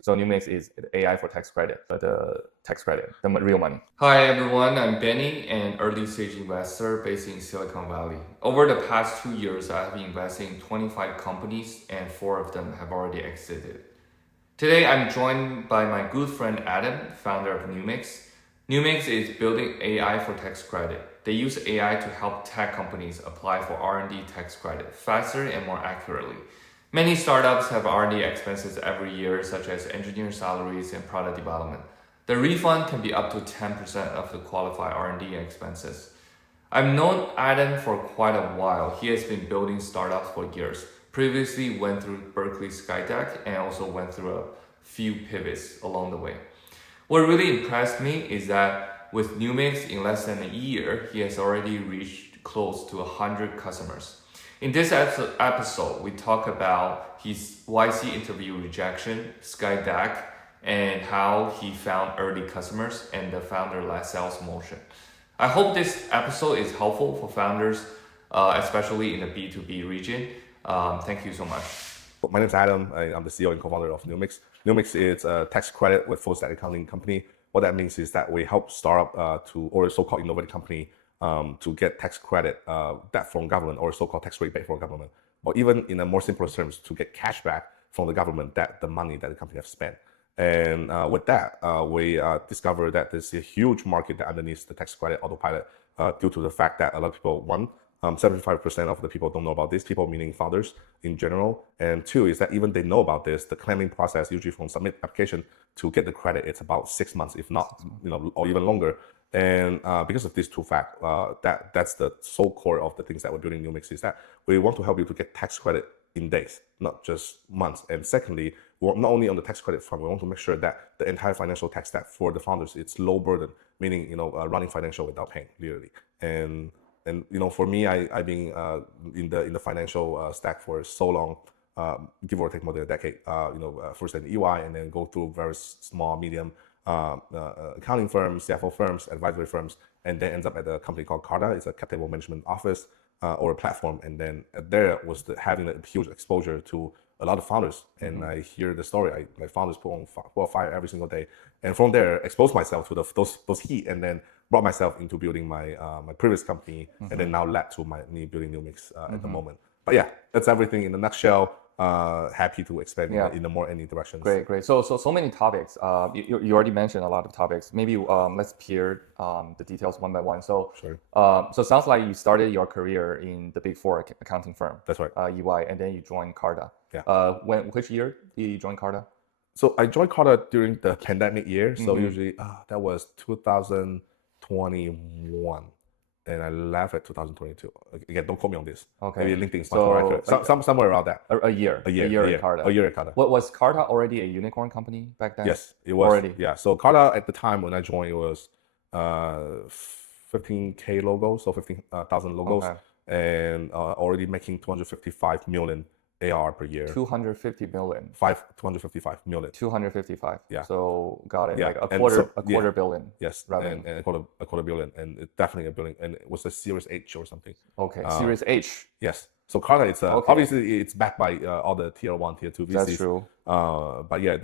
So Numix is the AI for tax credit, the tax credit, the real money. Hi everyone, I'm Benny, an early stage investor based in Silicon Valley. Over the past 2 years, I have been investing in 25 companies and 4 of them have already exited. Today, I'm joined by my good friend Adam, founder of Numix. Numix is building AI for tax credit. They use AI to help tech companies apply for R&D tax credit faster and more accurately. Many startups have R&D expenses every year, such as engineer salaries and product development. The refund can be up to 10% of the qualified R&D expenses. I've known Adam for quite a while. He has been building startups for years. Previously went through Berkeley SkyDeck and also went through a few pivots along the way. What really impressed me is that with Numix in less than a year, he has already reached close to 100 customers. In this episode, we talk about his YC interview rejection, SkyDeck, and how he found early customers and the founder-led sales motion. I hope this episode is helpful for founders, especially in the B2B region. Thank you so much. My name is Adam. I'm the CEO and co-founder of Numix. Numix is a tax credit with full-stack accounting company. What that means is that we help startup or so-called innovative company to get tax credit that from government or so-called tax rebate from government, or even in a more simple terms to get cash back from the government that the money that the company has spent. And with that, we discovered that there's a huge market that underneath the tax credit autopilot due to the fact that a lot of people, 75% of the people don't know about this, people meaning founders in general. And 2 is that even they know about this, the claiming process usually from submit application to get the credit, it's about 6 months, if not, or even longer. And because of these 2 facts, that's the sole core of the things that we're building Numix is that we want to help you to get tax credit in days, not just months. And secondly, we're not only on the tax credit front, we want to make sure that the entire financial tax stack for the founders, it's low burden, meaning, running financial without paying, literally. And for me, I've been in the financial stack for so long, give or take more than a decade. First in EY and then go through very small, medium accounting firms, CFO firms, advisory firms, and then ends up at a company called Carta. It's a cap table management office or a platform. And then there was having a huge exposure to a lot of founders. And I hear the story. My founders put on fire every single day. And from there, exposed myself to those heat and then brought myself into building my previous company, and then now led to me building Numix at the moment. But yeah, that's everything in a nutshell. Happy to expand in the more any directions. Great. So many topics. You already mentioned a lot of topics. Maybe let's peer the details one by one. So sure. So it sounds like you started your career in the Big Four accounting firm. That's right. EY, and then you joined Carta. Yeah. Which year did you join Carta? So I joined Carta during the pandemic year. So usually that was 2021. And I left at 2022. Again, don't quote me on this. Okay. Maybe LinkedIn is much more accurate. Somewhere around that. A year at Carta. A year at Carta. What was Carta already a unicorn company back then? Yes, it was. Already. Yeah. So Carta at the time when I joined, it was 15K logos, so 15,000 logos, and already making 255 million ARR per year. 250 million. 255 million. 255. Yeah. So got it. Yeah. Like a quarter billion. Yes. Revenue. And a quarter billion, and it's definitely a billion. And it was a Series H or something. Okay. Series H. Yes. So Carta, it's obviously it's backed by all the tier 1, tier 2 VCs. That's true. But yeah,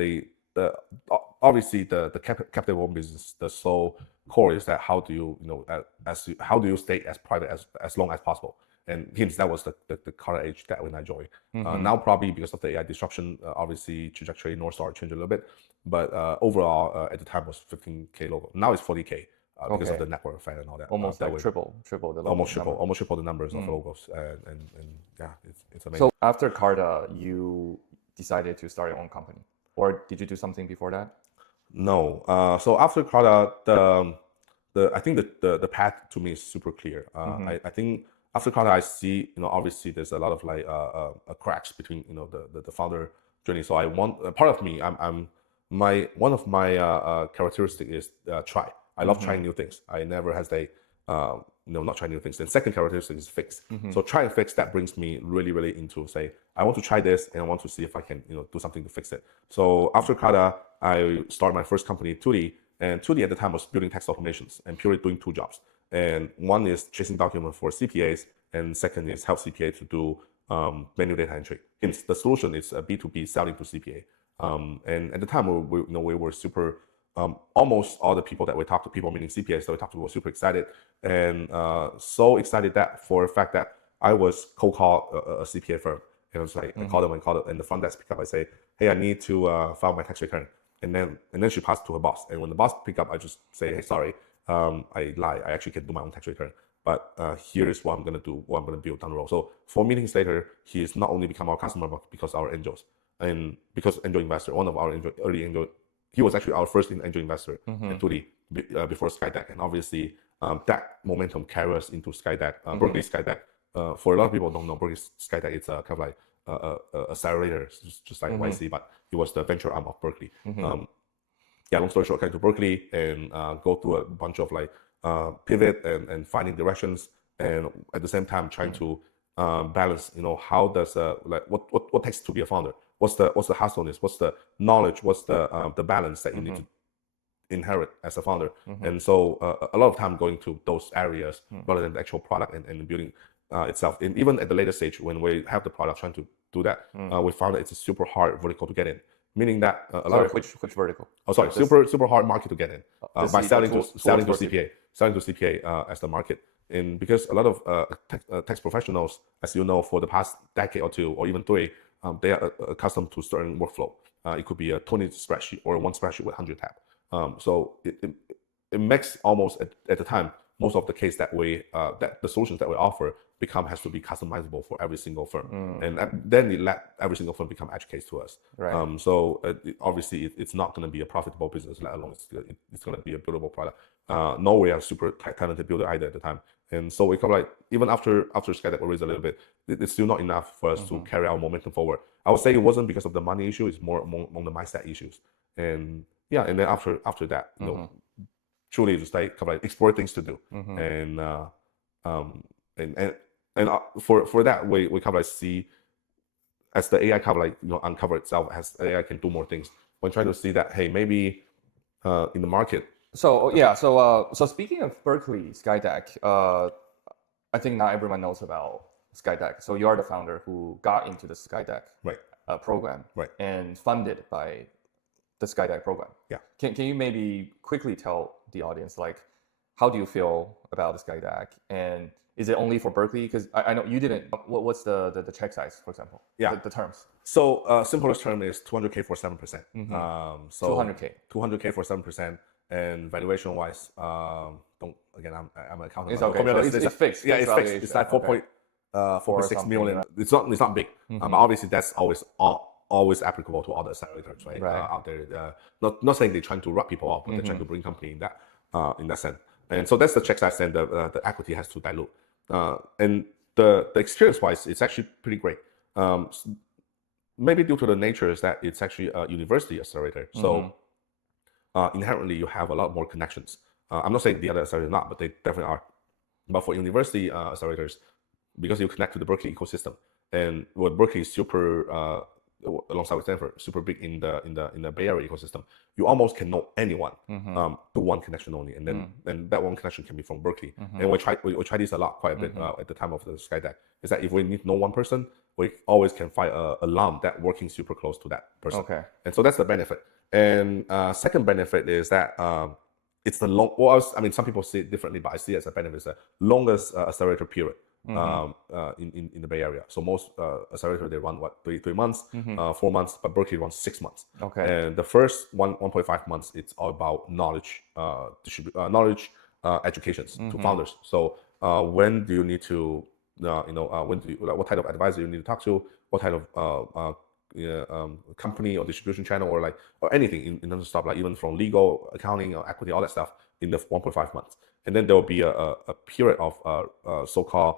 obviously the capital business, the sole core is that how do you stay as private as long as possible. And hence that was the Carta age that when I joined. Now probably because of the AI disruption, obviously trajectory North Star changed a little bit, but overall at the time was 15K logo. Now it's 40K because of the network effect and all that. Almost like triple the logo almost triple the numbers of logos, and yeah, it's amazing. So after Carta, you decided to start your own company, or did you do something before that? No. So after Carta, I think the path to me is super clear. I think. After Carta, I see, obviously there's a lot of cracks between, the founder journey. So I want part of me. One of my characteristic is try. I love trying new things. I never hesitate, not trying new things. And second characteristic is fix. So try and fix, that brings me really, really into say, I want to try this and I want to see if I can, do something to fix it. So after Carta, I started my first company, 2D, and 2D at the time was building tax automations and purely doing 2 jobs. And one is chasing document for CPAs, and second is help CPA to do manual data entry. Hence, the solution is B2B selling to CPA. And at the time, we were super. Almost all the people that we talked to, people meaning CPAs that we talked to, were super excited, and so excited that for the fact that I was cold call a CPA firm, and it's like I called them and the front desk pick up. I say, hey, I need to file my tax return, and then she passed to her boss, and when the boss pick up, I just say, hey, sorry, I lie, I actually can do my own tax return, but here is what I'm gonna do, what I'm gonna build down the road. So 4 meetings later, he has not only become our customer, but because our angels, and because angel investor, one of our early angel. He was actually our first angel investor in 2D before SkyDeck, and obviously that momentum carried us into SkyDeck, Berkeley SkyDeck. For a lot of people don't know, Berkeley SkyDeck is kind of like a accelerator, just like YC, but it was the venture arm of Berkeley. Long story short, came to Berkeley and go through a bunch of like pivot and finding directions, and at the same time trying to balance, how does like what takes to be a founder. What's the hustleness? What's the knowledge? What's the balance that you need to inherit as a founder? And so a lot of time going to those areas rather than the actual product and building itself. And even at the later stage, when we have the product trying to do that, we found that it's a super hard vertical to get in. Meaning that a lot of which vertical? Oh, sorry, super hard market to get in by selling to CPA as the market. And because a lot of tax professionals, as you know, for the past decade or two or even 3, they are accustomed to certain workflow. It could be a 20 spreadsheet or one spreadsheet with 100 tab. So it makes almost at the time most of the case that that the solutions that we offer has to be customizable for every single firm, and then it let every single firm become edge case to us. Right. So obviously it's not going to be a profitable business, let alone it's going to be a buildable product. No, we are super talented builder either at the time, and so we come like even after SkyDeck we raised a little bit, it's still not enough for us to carry our momentum forward. I would say it wasn't because of the money issue; it's more among the mindset issues. And and then after that, truly just like kind of like explore things to do, and for that we kind of like see as the AI kind of like uncover itself, as AI can do more things. We're trying to see that, hey, maybe in the market. So so speaking of Berkeley SkyDeck, I think not everyone knows about SkyDeck. So you are the founder who got into the SkyDeck program, and funded by the SkyDeck program. Yeah. Can you maybe quickly tell the audience, like, how do you feel about the SkyDeck, and is it only for Berkeley? Because I know you didn't. What's the check size, for example? Yeah. The terms. So simplest term is $200K for 7%. So 200K. 200K for 7%, and valuation wise, I'm an accountant. It's okay. So it's fixed. Yeah, it's fixed. It's like 4.6 million. Right? It's not big. But obviously that's always applicable to all the accelerators, right? Out there. Not saying they're trying to rub people off, but they're trying to bring company in that sense. And so that's the check size, and the equity has to dilute. And the experience wise, it's actually pretty great. Maybe due to the nature is that it's actually a university accelerator. So inherently you have a lot more connections. I'm not saying the other accelerators not, but they definitely are. But for university accelerators, because you connect to the Berkeley ecosystem, and what Berkeley is super alongside with Stanford, super big in the Bay Area ecosystem, you almost can know anyone through one connection only, and then that one connection can be from Berkeley. And we try this quite a bit at the time of the SkyDeck. Is that if we need to know one person, we always can find a alum that working super close to that person. Okay. And so that's the benefit. And second benefit is that it's the long. Well, some people see it differently, but I see it as a benefit. It's the longest accelerator period. In the Bay Area. So most accelerator they run 3 months, 4 months, but Berkeley runs 6 months. Okay. And the first 1.5 months, it's all about knowledge educations to founders. So when do you need to what type of advisor you need to talk to, what type of company or distribution channel or anything in terms of stuff, like even from legal, accounting, or equity, all that stuff in the 1.5 months. And then there will be a period of so-called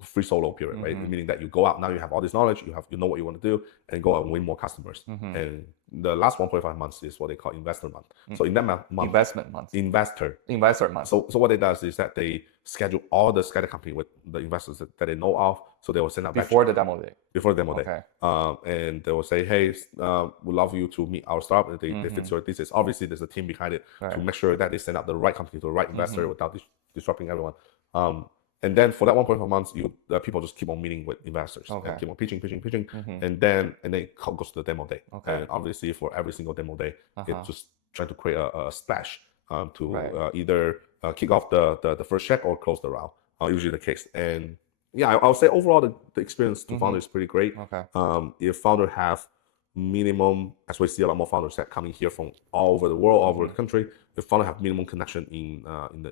free solo period, right? Meaning that you go out, now you have all this knowledge, you know what you want to do, and go out and win more customers. And the last 1.5 months is what they call investor month. So in that month, investor month. So what it does is that they schedule all the SkyDeck company with the investors that they know of. So they will send out before the demo day. Okay. And they will say, hey, we love you to meet our startup. They fit your thesis. Obviously, there's a team behind it to make sure that they send out the right company to the right investor without disrupting everyone. And then for that 1.5 months, people just keep on meeting with investors and keep on pitching, and then it goes to the demo day. And obviously, for every single demo day, it's just trying to create a splash to either kick off the first check or close the round. Usually the case. And yeah, I'll say overall the experience to founder is pretty great. If founder have minimum, as we see a lot more founders that coming here from all over the world, all over the country, if founder have minimum connection in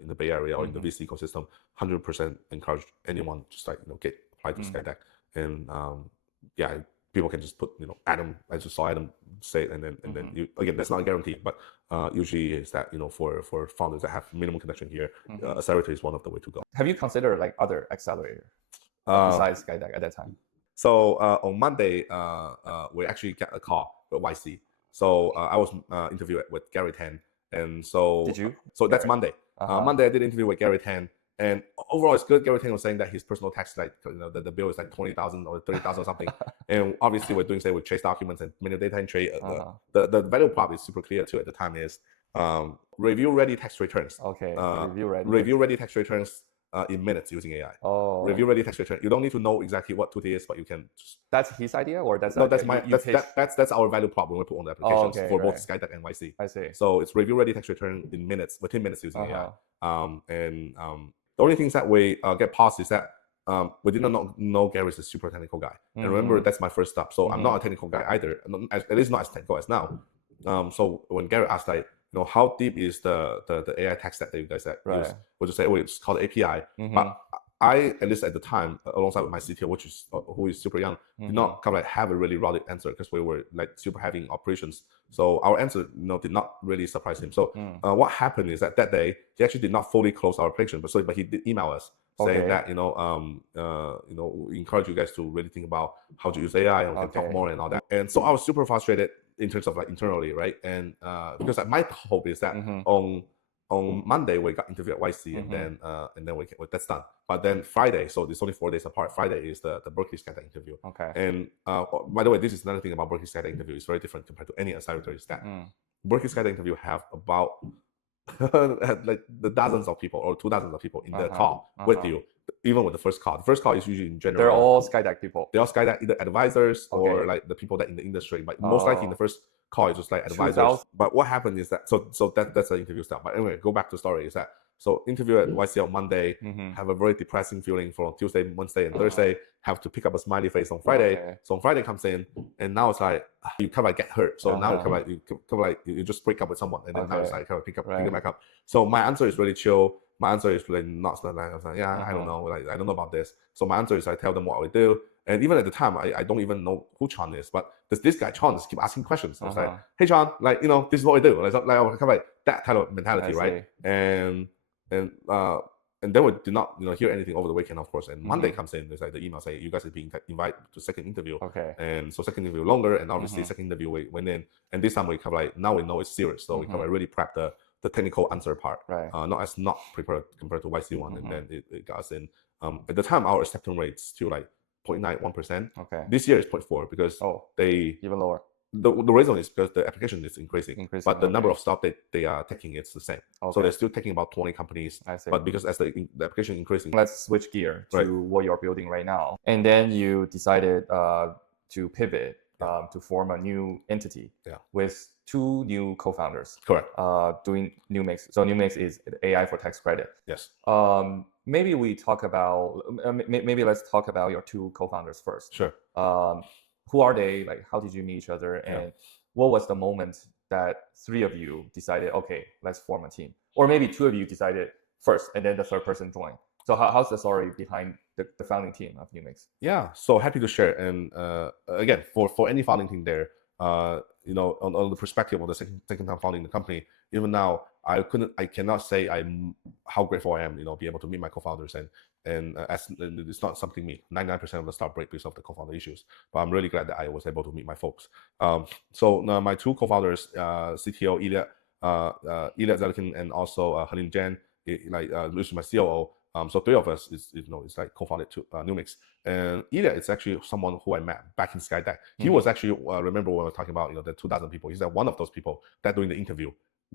the Bay Area or in the VC ecosystem, 100% encourage anyone just get applied to SkyDeck. And yeah, people can just put Adam. I just saw Adam say it, and then you, again, that's not a guarantee, but usually is that for founders that have minimum connection here, accelerator is one of the way to go. Have you considered like other accelerator besides SkyDeck at that time? So on Monday, we actually got a call with YC. So I was interviewed with Gary Tan, and so did you? So that's Monday. Monday I did an interview with Gary Tan, and overall it's good. Gary Tan was saying that his personal tax, the bill is like 20,000 or 30,000 or something. And obviously we're doing say with Chase documents and many data entry. The value prop is super clear too at the time is review ready tax returns. Review ready tax returns. In minutes using AI. Review ready tax return. You don't need to know exactly what 2T is, but you can just... That's his idea, or that's that's our value prop when we put on the applications for both SkyDeck and YC. I see. So it's review ready tax return in minutes, within minutes using AI. The only things that we get past is that we did not know Gary's a super technical guy. And remember, that's my first stop. So I'm not a technical guy either. At least not as technical as now. So when Gary asked how deep is the AI tech stack that you guys use? We'll just say, it's called API. But I, at least at the time, alongside with my CTO, who is super young, did not have a really rounded answer because we were super heavy in operations. So our answer, did not really surprise him. So what happened is that day he actually did not fully close our application, but he did email us saying that we encourage you guys to really think about how to use AI and we can talk more and all that. And so I was super frustrated in terms of internally, right? And because my hope is that on Monday we got interviewed at YC and then that's done. But then Friday, so it's only 4 days apart. Friday is the Berkeley SkyDeck interview. And by the way, this is another thing about Berkeley SkyDeck interview. It's very different compared to any accelerator. Is that Berkeley SkyDeck interview have about the dozens of people or 2,000 of people in the call with you, even with the first call. The first call is usually in general. They're all SkyDeck people. They're all SkyDeck either advisors or the people that in the industry. But most likely in the first call is just advisors. 2,000. But what happened is that that's the interview stuff. But anyway, go back to the story. Is that so interview at YC on Monday, have a very depressing feeling for Tuesday, Wednesday, and Thursday. Have to pick up a smiley face on Friday. So on Friday comes in, and now it's you get hurt. So now you just break up with someone, and then now it's pick it back up. So my answer is really chill. My answer is really not I don't know. I don't know about this. So my answer is I tell them what we do. And even at the time, I don't even know who Chan is, but this guy Chan just keep asking questions. I was like, hey Chan, this is what we do. That kind of mentality, right? And then we did not hear anything over the weekend, of course. And Monday comes in, there's the email saying you guys are being invited to second interview. And so second interview longer, and obviously second interview we went in, and this time we now we know it's serious, so we really prep the technical answer part, not prepared compared to YC one, and then it got us in. At the time, our acceptance rate is still 0.91%. This year is 0.4 because they even lower. The reason is because the application is increasing, but the number of stops they are taking it's the same. So they're still taking about 20 companies. But because as the application increasing, let's switch gear to what you're building right now. And then you decided to pivot to form a new entity with 2 new co-founders. Correct. Doing Numix. So Numix is AI for tax credit. Yes. Maybe we talk about maybe let's talk about your 2 co-founders first. Sure. Who are they? How did you meet each other? And what was the moment that 3 of you decided, okay, let's form a team? Or maybe 2 of you decided first, and then the 3rd person joined. So how's the story behind the founding team of Numix? Yeah, so happy to share. And again, for any founding team there, on the perspective of the second time founding the company, even now I cannot say how grateful I am, be able to meet my co-founders and as it's not something 99% of the start break because of the co-founder issues, but I'm really glad that I was able to meet my folks. So my 2 co-founders, CTO Ilya Zelikin and also Helene Jen, Luis my COO. So 3 of us is co-founded to Numix, and Ilya is actually someone who I met back in SkyDeck. He was actually remember when we were talking about the 2,000 people. He's one of those people that doing the interview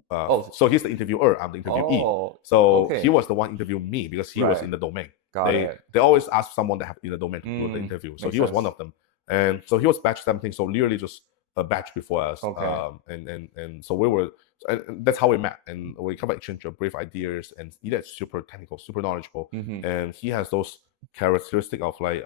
So he's the interviewer, I'm the interviewee. So he was the one interviewing me because he was in the domain. They always ask someone that have in the domain to do the interview. So he was one of them. And so he was batch 17, so literally just a batch before us. And so we were, and that's how we met. And we kind of exchanged brief ideas, and Eli's super technical, super knowledgeable. And he has those characteristics of like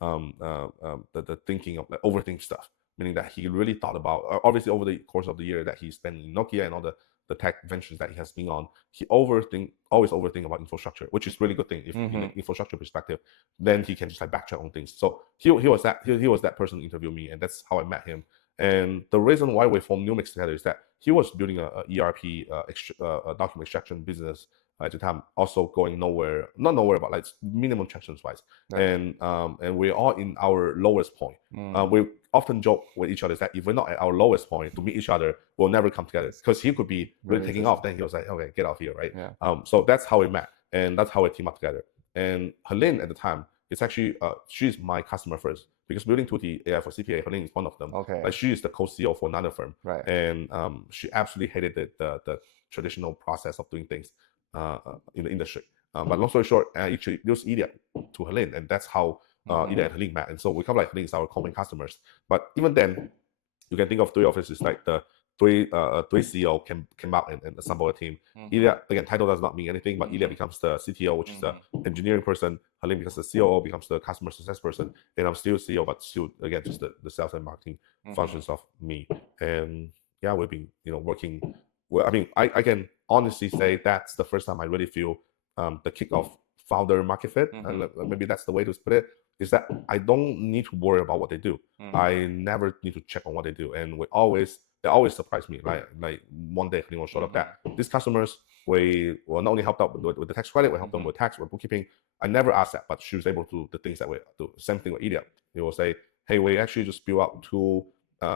the thinking of like overthinking stuff, meaning that he really thought about, obviously over the course of the year that he spent in Nokia and all the tech ventures that he has been on, he always overthink about infrastructure, which is really good thing. If in an infrastructure perspective, then he can just like backtrack on things. So he was that person interviewing me, and that's how I met him. And the reason why we formed Numix together is that he was building a ERP document extraction business at the time, also going nowhere, not nowhere, but like minimum tractions wise. And we're all in our lowest point. We often joke with each other that if we're not at our lowest point to meet each other, we'll never come together, because he could be really taking off. Then he was like, okay, get out here, right? So that's how we met, and that's how we team up together. And Helene at the time, it's actually she's my customer first, because building Tutti AI for CPA, Helene is one of them. Like she is the co-CEO for another firm, and she absolutely hated the traditional process of doing things in the industry. But long story short, I introduced Eli to Helene, and that's how Eli and Helene met. And so we come like Helene is our common customers. But even then, you can think of three offices, like the three CEO came out and assemble a team. Eli, again, title does not mean anything, but Eli becomes the CTO, which is the engineering person. Helene becomes the COO, becomes the customer success person, and I'm still CEO, but still again just the sales and marketing functions of me. And yeah, we've been working. Well, I mean, I can honestly say that's the first time I really feel the kick of founder market fit, and maybe that's the way to put it, is that I don't need to worry about what they do. I never need to check on what they do, and they always surprise me. Like one day anyone showed up that these customers, we will not only help out with the tax credit, we help them with tax, with bookkeeping. I never asked that, but she was able to do the things that we do. Same thing with Ilya. He will say, hey, we actually just built out two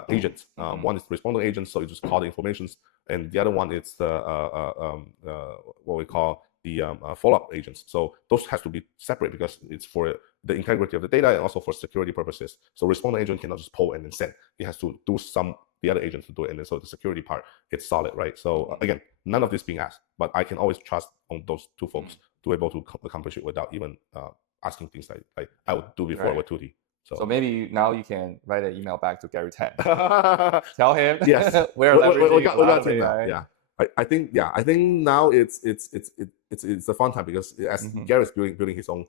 agents. One is the responding agent, so you just call the informations, and the other one is the what we call the follow-up agents. So those has to be separate because it's for the integrity of the data and also for security purposes. So responding agent cannot just pull and then send. It has to do the other agents to do it, and then so the security part, it's solid, right? So again, none of this being asked, but I can always trust on those two folks to be able to accomplish it without even asking things like I would do before with Tutti. So maybe now you can write an email back to Gary Tan. Tell him yes, we're leveraging. We got AI. Yeah, I think now it's a fun time because as Gary's building his own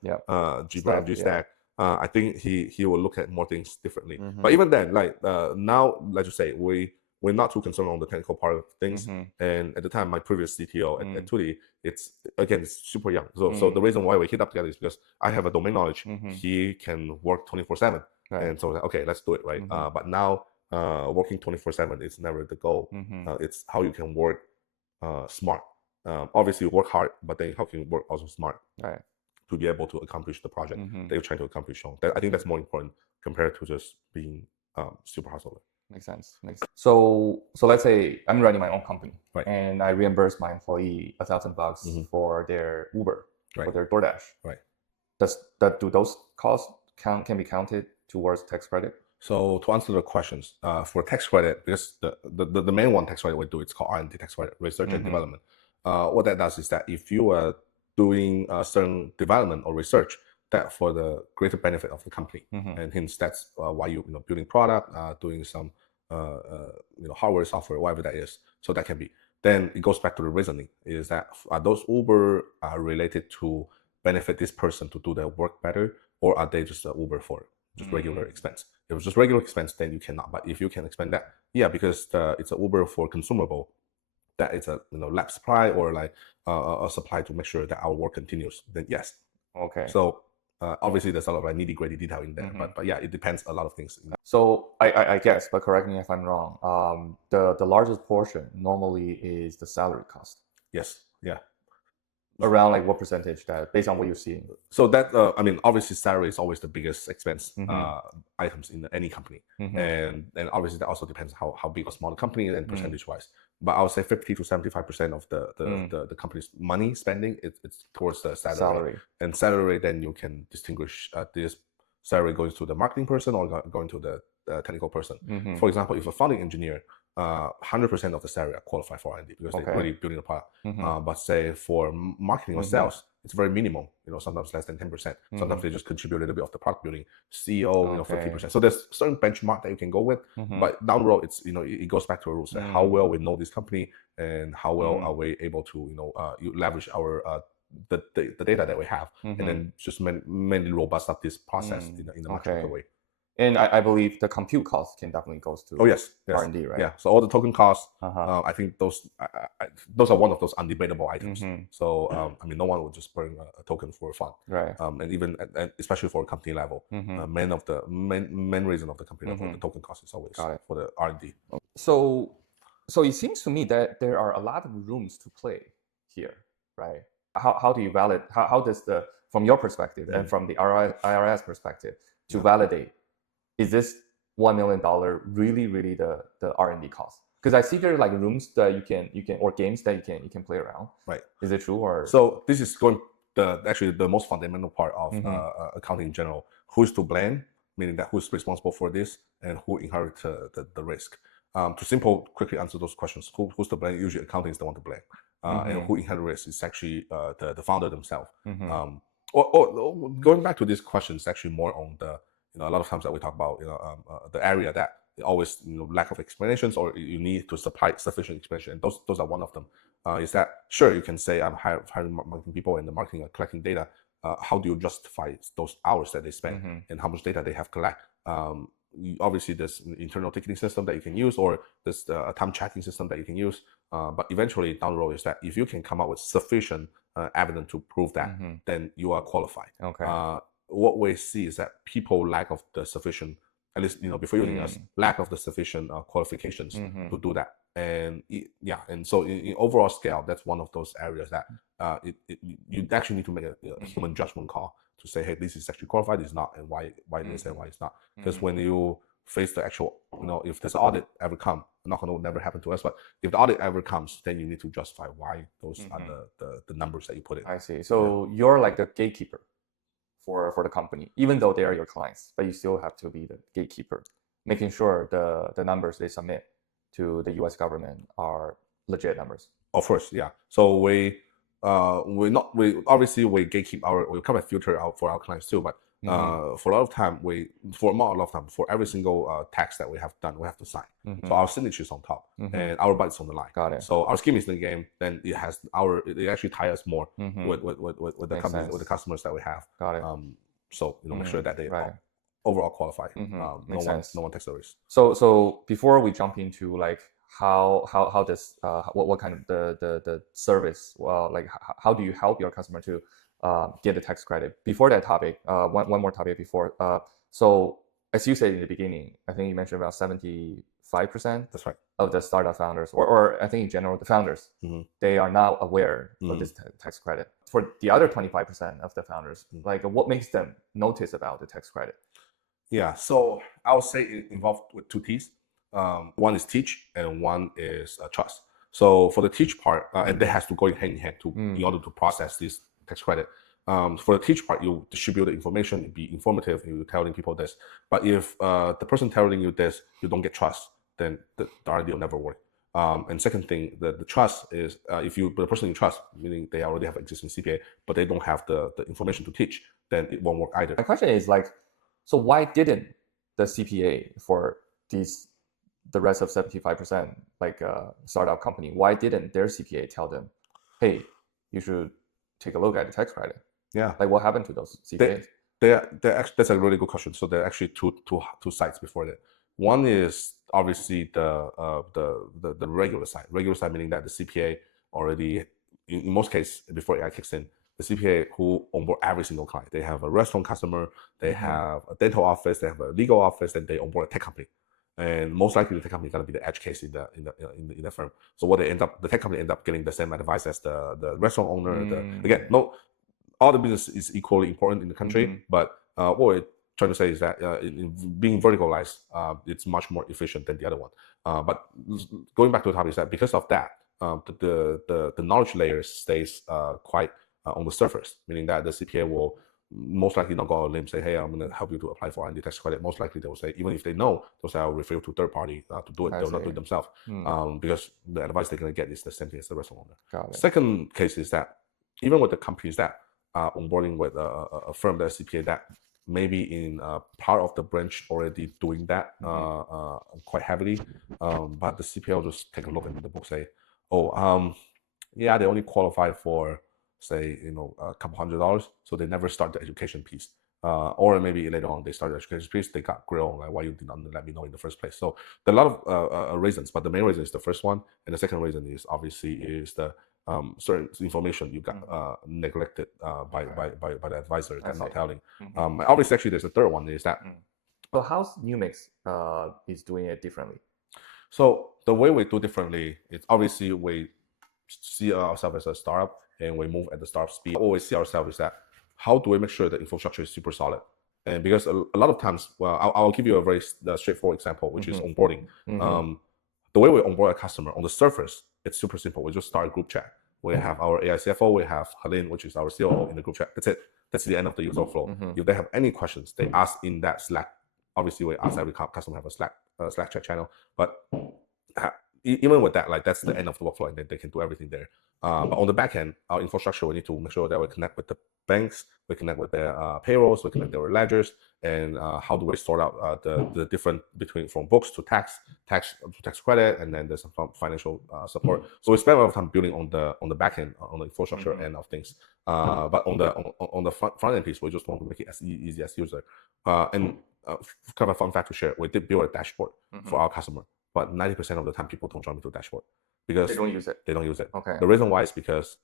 G stack. I think he will look at more things differently. But even then, like now, let's just say we're not too concerned on the technical part of things. And at the time, my previous CTO at Tutti, it's super young. So the reason why we hit up together is because I have a domain knowledge. He can work 24/7, and so okay, let's do it, right? But now working 24/7 is never the goal. It's how you can work smart. Obviously, work hard, but then how can you work also smart? Right. To be able to accomplish the project that you're trying to accomplish on. I think that's more important compared to just being super hustler. Makes sense. So let's say I'm running my own company, and I reimburse my employee $1,000 for their Uber, for their DoorDash. Right. Do those costs can be counted towards tax credit? So to answer the questions, for tax credit, because the main one tax credit we do, it's called R&D tax credit, research and development. What that does is that if you are doing certain development or research that for the greater benefit of the company, and hence that's why you building product, doing some hardware, software, whatever that is. So that can be. Then it goes back to the reasoning: is that are those Uber related to benefit this person to do their work better, or are they just Uber for just regular expense? If it's just regular expense, then you cannot. But if you can expand that, because it's an Uber for consumable, that it's a lab supply or like a supply to make sure that our work continues, then yes. Okay. So obviously there's a lot of like nitty-gritty detail in there, but yeah, it depends a lot of things. So I guess, but correct me if I'm wrong, the largest portion normally is the salary cost. Yes. Yeah. Around like what percentage that based on what you're seeing? So that obviously salary is always the biggest expense items in any company, and obviously that also depends how big or small the company is and percentage wise. But I would say 50 to 75% of the company's money spending it's towards the salary. And salary, then you can distinguish this salary going to the marketing person or going to the technical person. For example, if a founding engineer 100% of the salary are qualified for R&D because they're really building the product. But say for marketing or sales, it's very minimal. Sometimes less than 10%. Sometimes they just contribute a little bit of the product building. CEO, 50%. So there's certain benchmark that you can go with. But down the road, it's it goes back to a rules. How well we know this company and how well are we able to leverage our the data that we have, and then just mainly robust up this process in a much better way. And I believe the compute cost can definitely goes to R&D, right? Yeah. So all the token costs, I think those are one of those undebatable items. So no one would just bring a token for fun, right? And even especially for a company level, main reason of the company level, the token cost is always for the R&D. So it seems to me that there are a lot of rooms to play here, right? How do you validate? How does from your perspective and from the IRS perspective to validate? Is this $1 million really the R&D cost? Because I see there are like rooms that you can or games that you can play around. Right. Is it true or? So this is actually the most fundamental part of accounting in general. Who's to blame, meaning that who's responsible for this and who inherits the risk. To quickly answer those questions, who's to blame? Usually accounting is the one to blame. And who inherits risk is actually the founder themselves. Or going back to this question, it's actually more on the a lot of times that we talk about the area that always lack of explanations or you need to supply sufficient explanation. And those are one of them. Is that sure you can say I'm hiring marketing people and the marketing are collecting data. How do you justify those hours that they spend and how much data they have collect? Obviously there's an internal ticketing system that you can use or there's a time tracking system that you can use. But eventually down the road is that if you can come up with sufficient evidence to prove that, then you are qualified. Okay. What we see is that people lack of the sufficient, at least before using us, lack of the sufficient qualifications to do that. And and so in overall scale, that's one of those areas that you actually need to make a human judgment call to say, hey, this is actually qualified, this is not, and why this and why it's not. Because when you face the actual, if there's an audit ever come, not going to never happen to us, but if the audit ever comes, then you need to justify why those are the numbers that you put in. I see. So you're like the gatekeeper for the company, even though they are your clients, but you still have to be the gatekeeper, making sure the numbers they submit to the U.S. government are legit numbers. Of course, yeah. So we obviously we gatekeep we come and filter out for our clients too, but for a lot of time for every single tax that we have done, we have to sign. So our signature is on top and our budget's on the line. Got it. So our skin is in the game. Then it actually ties us more with the companies, with the customers that we have. Got it. So make sure that they overall qualify. No one takes the risk. So before we jump into like how does what kind of the service like how do you help your customer to get the tax credit? Before that topic, one more topic before. So as you said in the beginning, I think you mentioned about 75%. That's right. Of the startup founders, or I think in general the founders, they are not aware of this tax credit. For the other 25% of the founders, like what makes them notice about the tax credit? Yeah, so I would say it involved with two T's. One is teach and one is trust. So for the teach part, and that has to go hand in hand in order to process this tax credit. For the teach part, you distribute the information, be informative, you're telling people this. But if the person telling you this, you don't get trust, then the R&D will never work. And second thing, the trust is if the person you trust, meaning they already have existing CPA, but they don't have the information to teach, then it won't work either. My question is like, so why didn't the CPA for the rest of 75%, like startup company, why didn't their CPA tell them, hey, you should take a look at the tax credit? Yeah. Like what happened to those CPAs? That's a really good question. So there are actually two sides before that. One is obviously the regular side. Regular side meaning that the CPA already, in most cases, before AI kicks in, the CPA who onboard every single client. They have a restaurant customer, they have a dental office, they have a legal office, and they onboard a tech company. And most likely the tech company is going to be the edge case in the firm. So what the tech company end up getting the same advice as the restaurant owner. All the business is equally important in the country, but what we're trying to say is that in being verticalized, it's much more efficient than the other one. But going back to the topic is that because of that, the knowledge layer stays quite on the surface, meaning that the CPA will most likely not go out on a limb, say, hey, I'm going to help you to apply for R&D tax credit. Most likely they will say, even if they know, they'll say, I'll refer you to third party to do it. They'll not do it themselves because the advice they're going to get is the same thing as the restaurant owner. Second case is that even with the companies that are onboarding with a firm that's CPA that maybe in part of the branch already doing that quite heavily, but the CPA will just take a look at the book, say, yeah, they only qualify for, say, a couple $100, so they never start the education piece. Or maybe later on they start the education piece, they got grilled, like, why you did not let me know in the first place. So there are a lot of reasons, but the main reason is the first one, and the second reason is obviously is the certain information you got neglected by the advisor and not telling. Obviously, actually, there's a third one is that. So how's Numix is doing it differently? So the way we do differently is obviously we see ourselves as a startup and we move at the startup speed. What we see ourselves is that how do we make sure the infrastructure is super solid? And because a lot of times, well, I'll give you a very straightforward example, which is onboarding. The way we onboard a customer on the surface, it's super simple. We just start a group chat. We have our AI CFO, we have Helene, which is our COO in the group chat. That's it. That's the end of the user flow. If they have any questions, they ask in that Slack. Obviously, we ask every customer have a Slack chat channel, but even with that, like that's the end of the workflow, and then they can do everything there. But on the back end, our infrastructure, we need to make sure that we connect with the banks, we connect with their payrolls, we connect their ledgers, and how do we sort out the different between from books to tax credit, and then there's some financial support. So we spend a lot of time building on the back end, on the infrastructure end of things. But on the front end piece, we just want to make it as easy as user. And kind of a fun fact to share, we did build a dashboard for our customer, but 90% of the time people don't jump into the dashboard because they don't use it. They don't use it. Okay. The reason why is because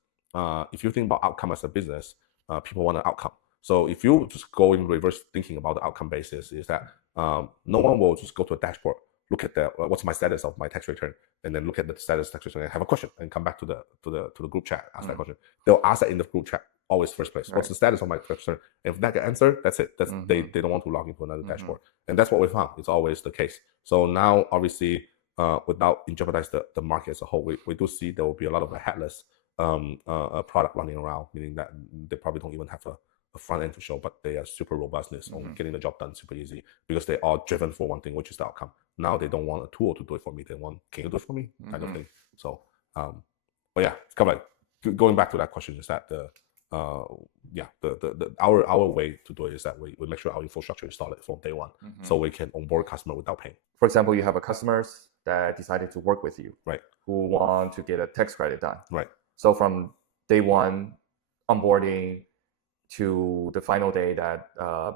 if you think about outcome as a business, people want an outcome. So if you just go in reverse thinking about the outcome basis, is that no one will just go to a dashboard, look at what's my status of my tax return, and then look at the status tax return and have a question and come back to the group chat, ask that question. They'll ask that in the group chat always first place. What's the status of my tax return? If that get answered, that's it. That's they don't want to log into another dashboard, and that's what we found. It's always the case. So now, obviously, without jeopardize the market as a whole, we do see there will be a lot of a headless product running around, meaning that they probably don't even have a front end to show, but they are super robustness on getting the job done super easy because they are driven for one thing, which is the outcome. Now they don't want a tool to do it for me. They want, can you do it for me? Kind of thing. So, but yeah, it's kind of like going back to that question is that our way to do it is that we make sure our infrastructure is solid from day one, so we can onboard customer without paying. For example, you have a customers that decided to work with you, right? Who want to get a tax credit done, right? So from day one, onboarding to the final day that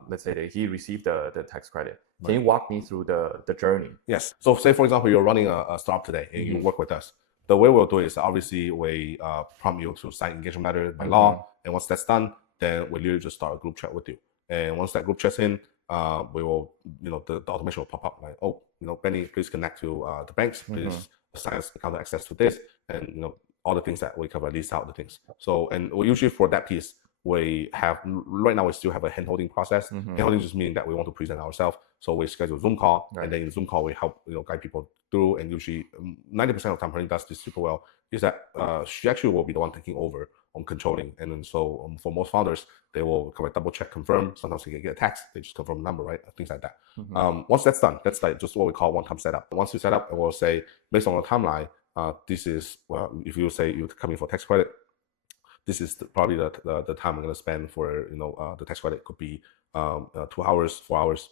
let's say that he received the tax credit. Can you walk me through the journey? Yes. So say for example, you're running a startup today and you work with us. The way we'll do it is obviously we prompt you to sign engagement letter by law, and once that's done, then we literally just start a group chat with you. And once that group chat's in, we will, the automation will pop up like, Benny, please connect to the banks, please assign account access to this, and all the things that we cover, list out the things. So, and we usually for that piece, we have, right now we still have a hand-holding process. Hand-holding just meaning that we want to present ourselves. So we schedule a Zoom call, and then in Zoom call, we help, guide people through, and usually 90% of the time, Helene does this super well, is that she actually will be the one taking over on controlling. And then so for most founders, they will double check, confirm. Sometimes they can get a tax, they just confirm the number, right? Things like that. Once that's done, that's like just what we call one-time setup. Once you set up, it will say, based on the timeline, this is, if you say you're coming for tax credit, this is probably the time I'm going to spend for, the tax credit could be 2 hours, 4 hours.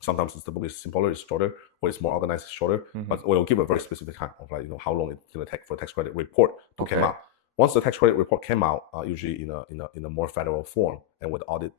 Sometimes the book is simpler, it's shorter, or it's more organized, it's shorter. But we'll give a very specific time of like, how long it's going to take for a tax credit report to come out. Once the tax credit report came out, usually in a more federal form and with audit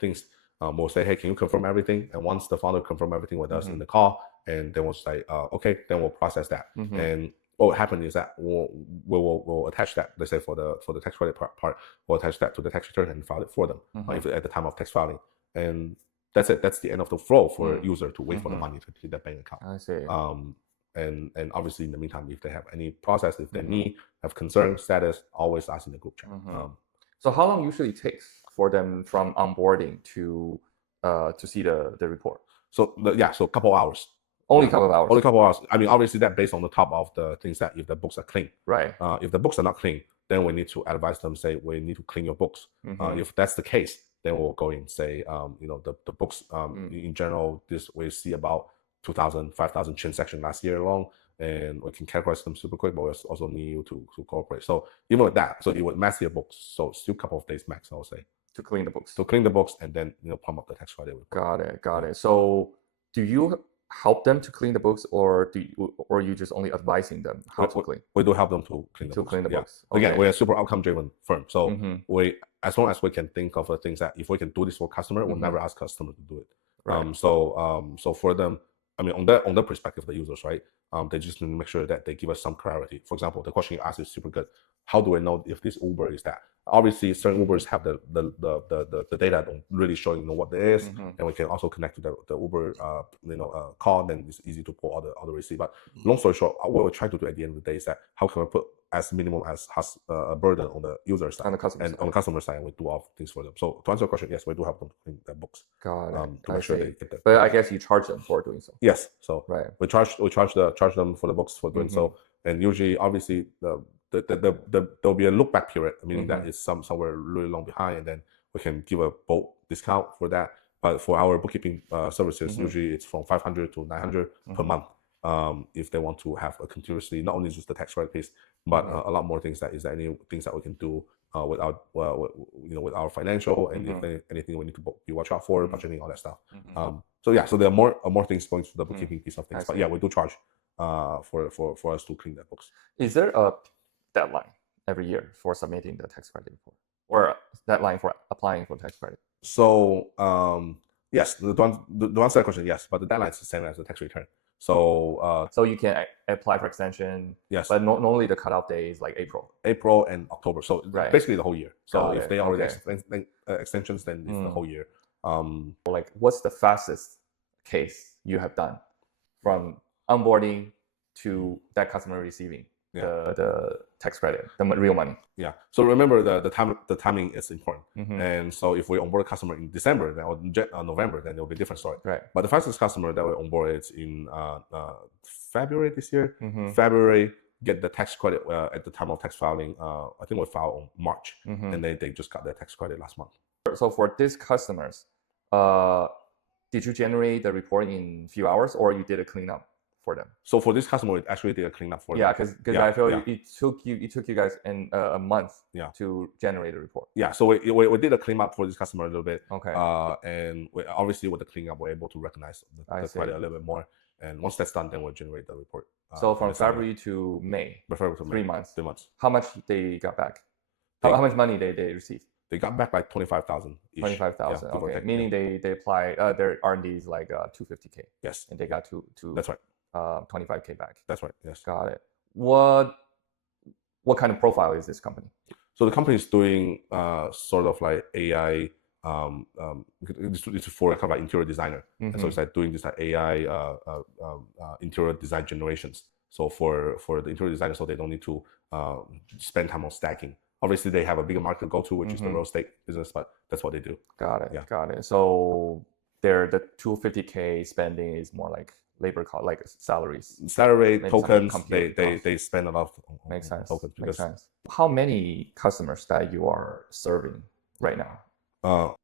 things, we'll say, hey, can you confirm everything? And once the founder confirm everything with us in the call, and then we'll say, okay, then we'll process that. And what will happen is that we'll attach that, let's say for the tax credit part, we'll attach that to the tax return and file it for them if at the time of tax filing. And that's it. That's the end of the flow for a user to wait for the money to hit that bank account. I see. And obviously in the meantime, if they have any process, if they need, have concern, status, always ask in the group chat. So how long usually takes for them from onboarding to see the report? So so a couple of hours. Only a couple of hours. Only a couple of hours. I mean, obviously that based on the top of the things that if the books are clean. Right. If the books are not clean, then we need to advise them, say, we need to clean your books. If that's the case, then we'll go and say, the books in general, this we see about 2,000, 5,000 transactions last year alone, and we can categorize them super quick, but we also need you to cooperate. So even with that, so it would mass your books, so still a couple of days max, I would say. To clean the books. To clean the books and then pump up the tax credit. Got it. So do you help them to clean the books, or you just only advising them how to clean? We do help them to clean the books. Okay. Again, we're a super outcome driven firm, so we, as long as we can think of things that if we can do this for customer, we'll never ask customer to do it. Right. So for them, I mean, on their perspective, the users, right? They just need to make sure that they give us some clarity. For example, the question you asked is super good. How do I know if this Uber is that? Obviously, certain Ubers have the data really showing what it is, and we can also connect to the Uber call. Then it's easy to pull all the receipt. But long story short, what we're trying to do at the end of the day is that how can we put as minimum as a burden on the user side on the customer and side. On the customer side, and we do all things for them. So to answer your question, yes, we do help them to clean their books. Got it. To make sure they get that. But I guess you charge them for doing so. Yes. So right. we charge them for the books for doing so, and usually, obviously, there'll be a look back period, meaning that it's somewhere really long behind, and then we can give a bulk discount for that. But for our bookkeeping services, usually it's from 500 to 900 per month. If they want to have a continuously, not only just the tax credit piece, but a lot more things. Is there any things that we can do with our financial, and if anything we need to be watch out for, budgeting, all that stuff. So there are more things going to the bookkeeping piece of things. But yeah, we do charge for us to clean their books. Is there a deadline every year for submitting the tax credit report, or a deadline for applying for tax credit? So yes, the answer that question, yes, but the deadline is the same as the tax return. So you can apply for extension. Yes, but normally the cutoff day is like April and October. So basically the whole year. So if they already extensions, then it's the whole year. Like, what's the fastest case you have done from onboarding to that customer receiving the tax credit, the real money? Yeah. So remember the timing is important. And so if we onboard a customer in December, then or November, then it'll be a different story. Right. But the fastest customer that we onboarded is in February this year. February, get the tax credit at the time of tax filing. I think we filed on March, and they just got their tax credit last month. So for these customers, did you generate the report in a few hours, or you did a cleanup for them? So for this customer, it actually did a cleanup for them. Yeah, because I feel it took you guys a month to generate a report. Yeah, so we did a cleanup for this customer a little bit. Okay. And obviously with the cleanup, we're able to recognize the credit a little bit more. And once that's done, then we'll generate the report. So from February to May, 3 months. 3 months. How much they got back? How much money they received? They got back like 25,000. 25,000. Yeah, okay. Meaning they apply their R&D is like 250K. Yes. And they got to that's right. 25K back. That's right. Yes. Got it. What kind of profile is this company? So the company is doing sort of like AI. It's for kind of like interior designer, and so it's like doing this like AI interior design generations. So for the interior designer, so they don't need to spend time on stacking. Obviously, they have a bigger market to go to, which is the real estate business, but that's what they do. Got it. Yeah. Got it. So the 250K spending is more like labor cost, like salaries. Salary, tokens, they spend a lot on makes sense. Tokens. Makes sense. How many customers that you are serving right now?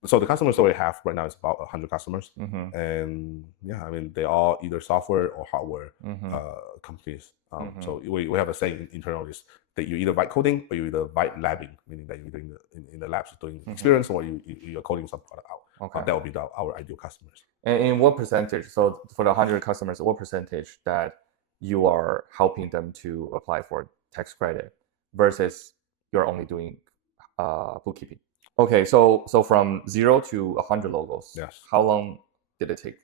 So the customers that we have right now is about 100 customers. And yeah, I mean, they all either software or hardware companies. So we have a saying internally is that you either write coding or you either write labbing, meaning that you're doing in the labs doing experience, or you're coding some product out. Okay. That will be our ideal customers. And in what percentage? So for the 100 customers, what percentage that you are helping them to apply for tax credit versus you're only doing bookkeeping? Okay, so from 0 to 100 logos. Yes. How long did it take?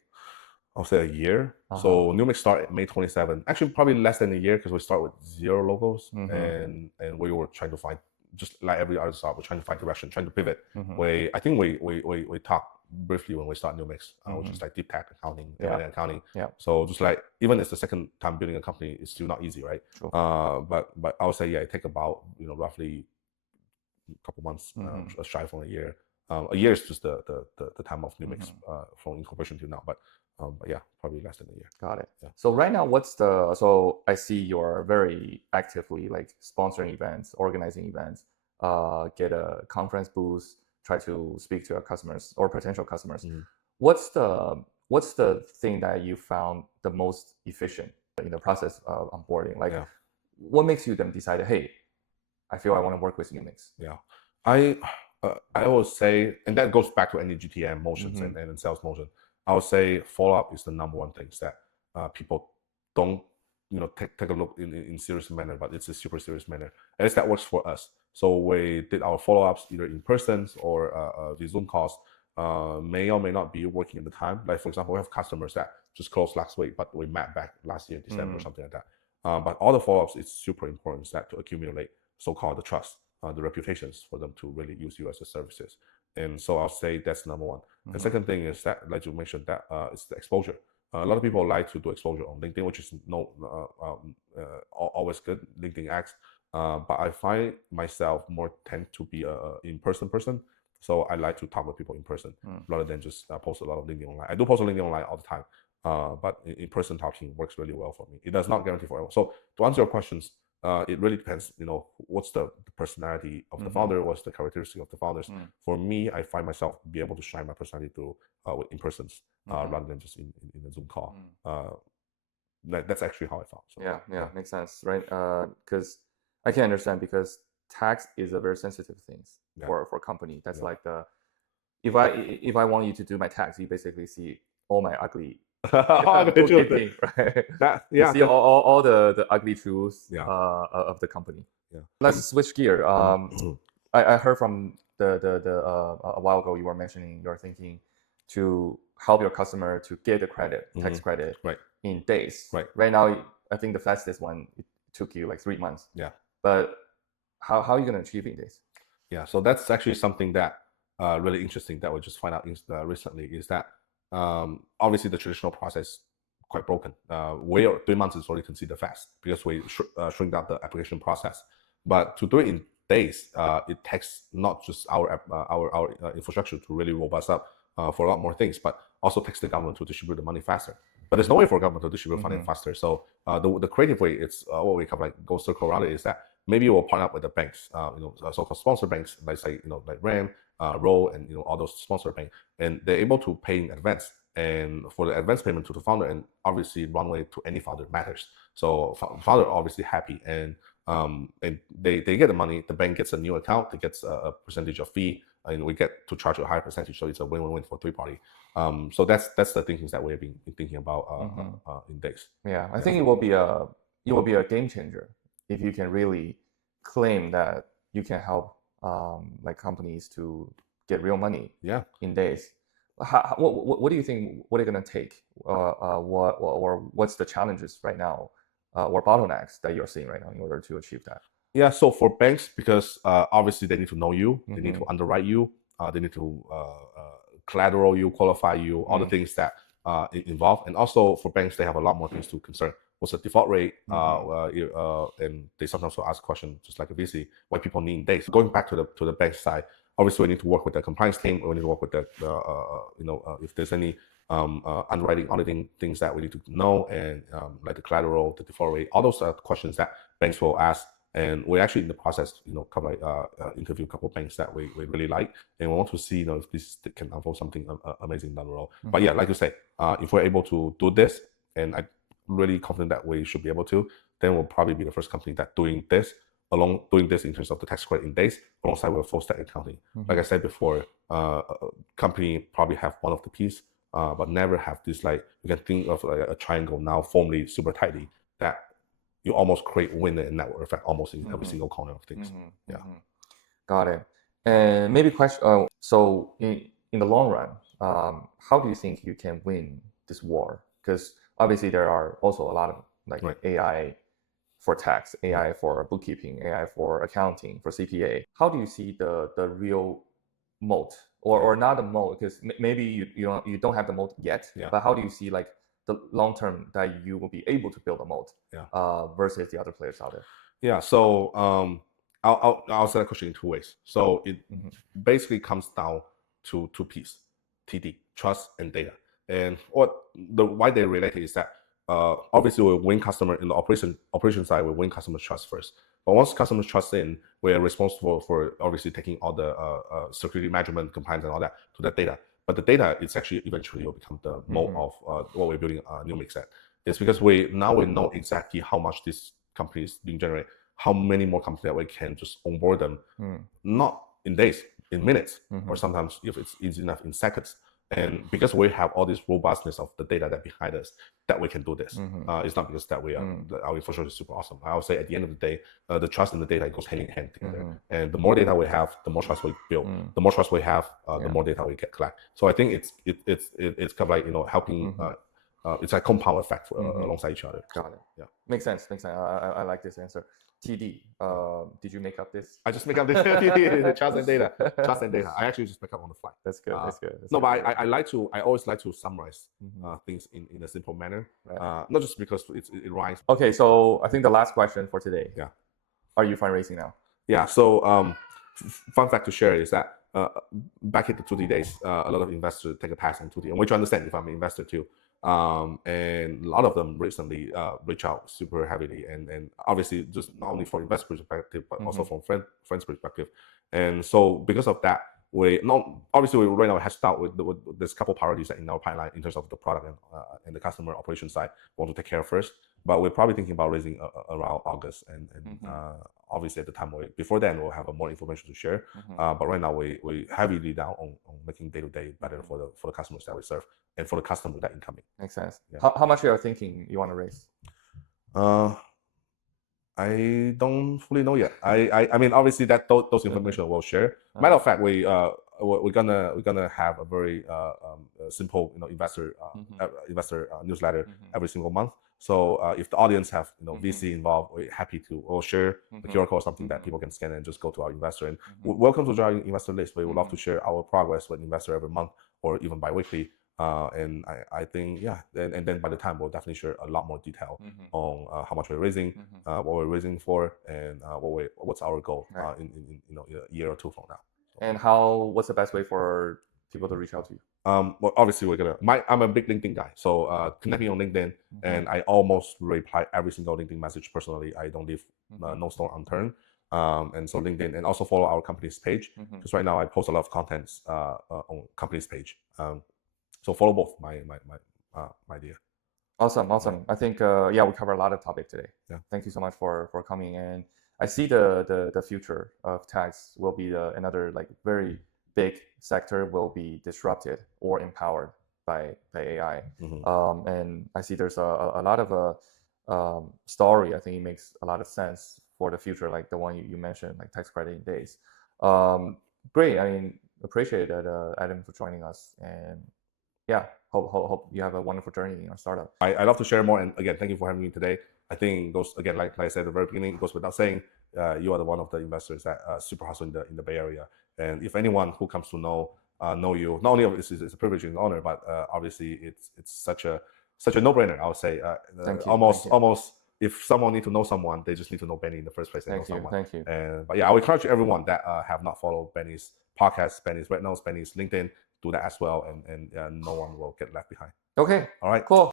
I'll say a year. So Numix started May 27. Actually, probably less than a year because we start with 0 logos, and we were trying to find, just like every other startup, we're trying to find direction, trying to pivot. I think we talked briefly when we started Numix, which is like deep tech accounting, accounting. Yeah. So just like even it's the second time building a company, it's still not easy, right? Sure. But I would say it take about roughly a couple months, shy from a year. A year is just the time of Numix from incorporation to now, but yeah, probably less than a year. Got it. Yeah. So right now, so I see you're very actively like sponsoring events, organizing events, get a conference booth, try to speak to your customers or potential customers, what's the thing that you found the most efficient in the process of onboarding? Like, what makes you then decide, hey, I feel I want to work with Numix? Yeah, I always say, and that goes back to any GTM motions and sales motion. I would say follow-up is the number one thing that people don't take a look in serious manner, but it's a super serious manner. At least that works for us. So we did our follow-ups either in person or the Zoom calls. May or may not be working at the time. Like for example, we have customers that just closed last week, but we met back last year, December or something like that. But all the follow-ups, it's super important that to accumulate so-called the trust, the reputations for them to really use you as a services. And so I'll say that's number one. The second thing is that, like you mentioned, that it's the exposure. A lot of people like to do exposure on LinkedIn, which is always good. LinkedIn acts, but I find myself more tend to be a in-person person. So I like to talk with people in person rather than just post a lot of LinkedIn online. I do post on LinkedIn online all the time, but in-person talking works really well for me. It does not guarantee for everyone. So to answer your questions, it really depends, what's the personality of the founder, what's the characteristic of the founders. For me, I find myself be able to shine my personality through with in-persons rather than just in a Zoom call. That's actually how I found. So, yeah, makes sense, right? Because I can understand, because tax is a very sensitive thing for a company. That's like if I want you to do my tax, you basically see all my ugly bookkeeping, right? You see all the ugly truths of the company. Let's switch gear. I heard from a while ago you were mentioning you're thinking to help your customer to get the credit, tax credit, in days. Right now, I think the fastest one, it took you like 3 months. But how are you going to achieve it in days? Yeah, so that's actually something that really interesting that we just find out recently is that obviously the traditional process quite broken. 3 months is already considered fast because we shrink down the application process. But to do it in days, it takes not just our infrastructure to really robust up for a lot more things, but also takes the government to distribute the money faster. But there's no way for government to distribute funding faster. So the creative way, it's what we kind of like go circle around it, is that maybe we'll partner up with the banks, so-called sponsor banks, like say, like RAM, Roll, and all those sponsor banks, and they're able to pay in advance. And for the advance payment to the founder, and obviously runway to any founder matters. So founder obviously happy, and they get the money. The bank gets a new account. It gets a percentage of fee, and we get to charge a higher percentage. So it's a win-win-win for three party. So that's the thinking that we've been thinking about in days. Yeah, I think it will be a game changer if you can really claim that you can help like companies to get real money in days. What do you think? What are you going to take? What's the challenges right now, or bottlenecks that you're seeing right now in order to achieve that? Yeah, so for banks, because obviously they need to know you, they need to underwrite you, they need to collateral you, qualify you, all the things that involve. And also for banks, they have a lot more things to concern. What's the default rate? And they sometimes will ask questions, just like a VC, why people need days. Going back to the bank side, obviously we need to work with the compliance team. We need to work with the if there's any underwriting, auditing things that we need to know, and like the collateral, the default rate, all those questions that banks will ask. And we're actually in the process, interview a couple of banks that we really like, and we want to see, if this can unfold something amazing down the road. But yeah, like you say, if we're able to do this, and I'm really confident that we should be able to, then we'll probably be the first company that doing this in terms of the tax credit in days, alongside with full stack accounting. Like I said before, company probably have one of the piece, but never have this, like, you can think of like a triangle now formally super tightly that you almost create winner and network effect almost in every single corner of things. Got it. And maybe question. So in the long run, how do you think you can win this war? Because obviously there are also a lot of AI for tax, AI for bookkeeping, AI for accounting, for CPA. How do you see the real moat, or not the moat? Because maybe you don't have the moat yet. But how do you see like the long term that you will be able to build a moat versus the other players out there? Yeah. So I'll answer that question in two ways. So it basically comes down to two pieces: TD, trust, and data. And why they relate is that obviously we win customer in the operation side, we win customer trust first. But once customers trust in, we're responsible for obviously taking all the security measurement, compliance, and all that to that data. But the data, it's actually eventually will become the mode of what we're building Numix at. It's because we know exactly how much this company is being generated, how many more companies that we can just onboard them, not in days, in minutes, or sometimes if it's easy enough in seconds. And because we have all this robustness of the data that behind us, that we can do this. It's not because that we are, our infrastructure is super awesome. I would say at the end of the day, the trust in the data goes hand in hand together. And the more data we have, the more trust we build. The more trust we have, the more data we get collect. So I think it's kind of like, helping, it's a compound effect alongside each other. Got it. Yeah. Makes sense. I like this answer. TD, did you make up this? I just make up this trust and data. Trust and data. I actually just make up on the fly. That's good. That's good. No, but I always like to summarize things in a simple manner. Right. Not just because it rhymes. Okay, so I think the last question for today. Yeah. Are you fundraising now? Yeah. So fun fact to share is that back in the 2D days, a lot of investors take a pass on 2D, and which I understand if I'm an investor too. And a lot of them recently reach out super heavily, and obviously just not only from investor perspective, but also from friends perspective. And so because of that, we right now have to start with this couple priorities in our pipeline in terms of the product and the customer operation side we want to take care of first. But we're probably thinking about raising around August, and obviously at the time before then we'll have more information to share. But right now we heavily down on making day-to-day better for the customers that we serve and for the customer that incoming. Makes sense. Yeah. How much are you thinking you want to raise? I don't fully know yet. I mean obviously that those information we'll share. Matter of fact, we're gonna have a very simple investor newsletter every single month. So if the audience have VC involved, we'll share the QR code or something that people can scan and just go to our investor. And welcome to join our investor list. We would love to share our progress with investor every month or even bi-weekly. And I think and then by the time we'll definitely share a lot more detail on how much we're raising, what we're raising for, and what's our goal in a year or two from now. And what's the best way for people to reach out to you? Well, obviously I'm a big LinkedIn guy, so connect me on LinkedIn, and I almost reply every single LinkedIn message personally. I don't leave no stone unturned. And so LinkedIn, and also follow our company's page, because right now I post a lot of contents on company's page. So follow both my idea. Awesome. I think we covered a lot of topic today. Yeah. Thank you so much for coming in. I see the future of tax will be another very big sector will be disrupted or empowered by AI. And I see there's a lot of story. I think it makes a lot of sense for the future, like the one you mentioned, like tax credit in days. Great. I mean, appreciate that, Adam, for joining us. And hope you have a wonderful journey in your startup. I love to share more. And again, thank you for having me today. I think it goes, again, like I said at the very beginning, it goes without saying, you are one of the investors that super hustle in the Bay Area. And if anyone who comes to know you, not only it's a privilege and an honor, but obviously it's such a no-brainer. I would say almost if someone needs to know someone, they just need to know Benny in the first place. Thank you. But I would encourage everyone that have not followed Benny's podcast, Benny's Red Nose, Benny's LinkedIn, do that as well, and no one will get left behind. Okay. All right. Cool.